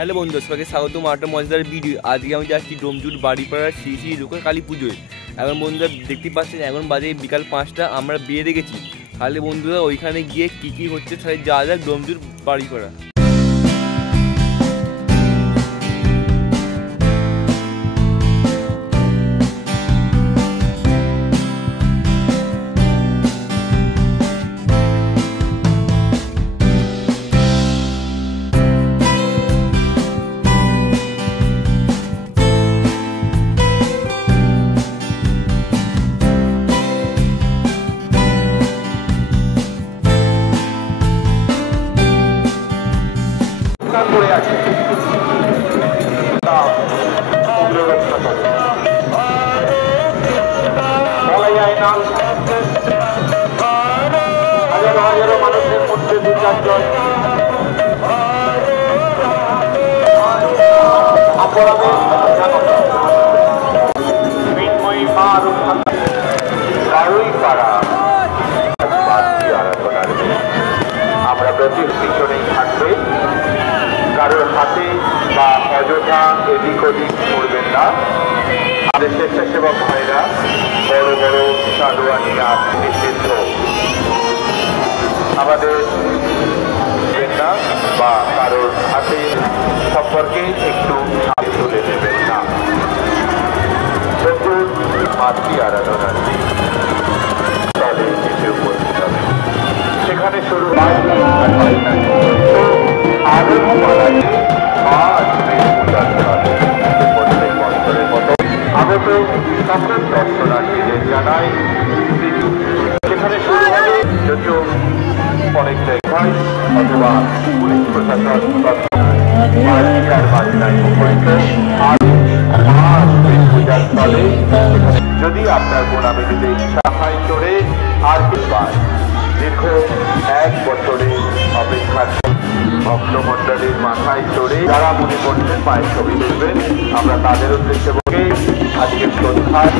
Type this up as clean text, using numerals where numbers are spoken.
Hello বন্ধু, সবাইকে স্বাগতম একটা মজাদার ভিডিও। আজকে আমি যাচ্ছি ডোমজুর বাড়িপাড়ার শ্রী শ্রী রূপা কালী পুজোয়। এখন বন্ধুরা দেখতে পাচ্ছেন এখন বাজে বিকাল 5টা, আমরা বেরিয়ে গেছি। তাহলে বন্ধুরা ওইখানে গিয়ে কী হচ্ছে তাহলে যা যাক ডোমজুর বাড়িপাড়া। করে আছে বলা যায় না। হাজারো হাজারো মানুষের মধ্যে বিসর্জন মৃন্ময়ী মা রূপা কারোই পাড়া আরাধনার আমরা প্রতি পিছনেই থাকবে, কারোর হাতে বা অযথা এদিক ওদিক করবেন না। আমাদের স্বেচ্ছাসেবক ভাইরা বড় বড় সাদোয়ানি আর নিষিদ্ধ আমাদের না বা কারোর হাতে সম্পর্কে একটু হাতে তুলে নেবেন না। প্রচুর মাতৃ আরাধনা তাহলে কিছু উপস্থিত হবে, সেখানে শুরু হয় আগত সকল দর্শনার্থীদের জানাই সেখানে শুরু হবে যদিও অনেক জায়গায় অথবা পুলিশ প্রশাসন পূজার স্থলে যদি আপনার গোনামে দিতে ইচ্ছা হয় চড়ে আর কিছুবার দীর্ঘ 1 বছরে অপেক্ষার ভক্তমণ্ডলীর মাথায় চড়ে যারা মনে করছেন মায়ের ছবি দেখবেন, আমরা তাদের উদ্দেশ্যে আজকে শ্রদ্ধায়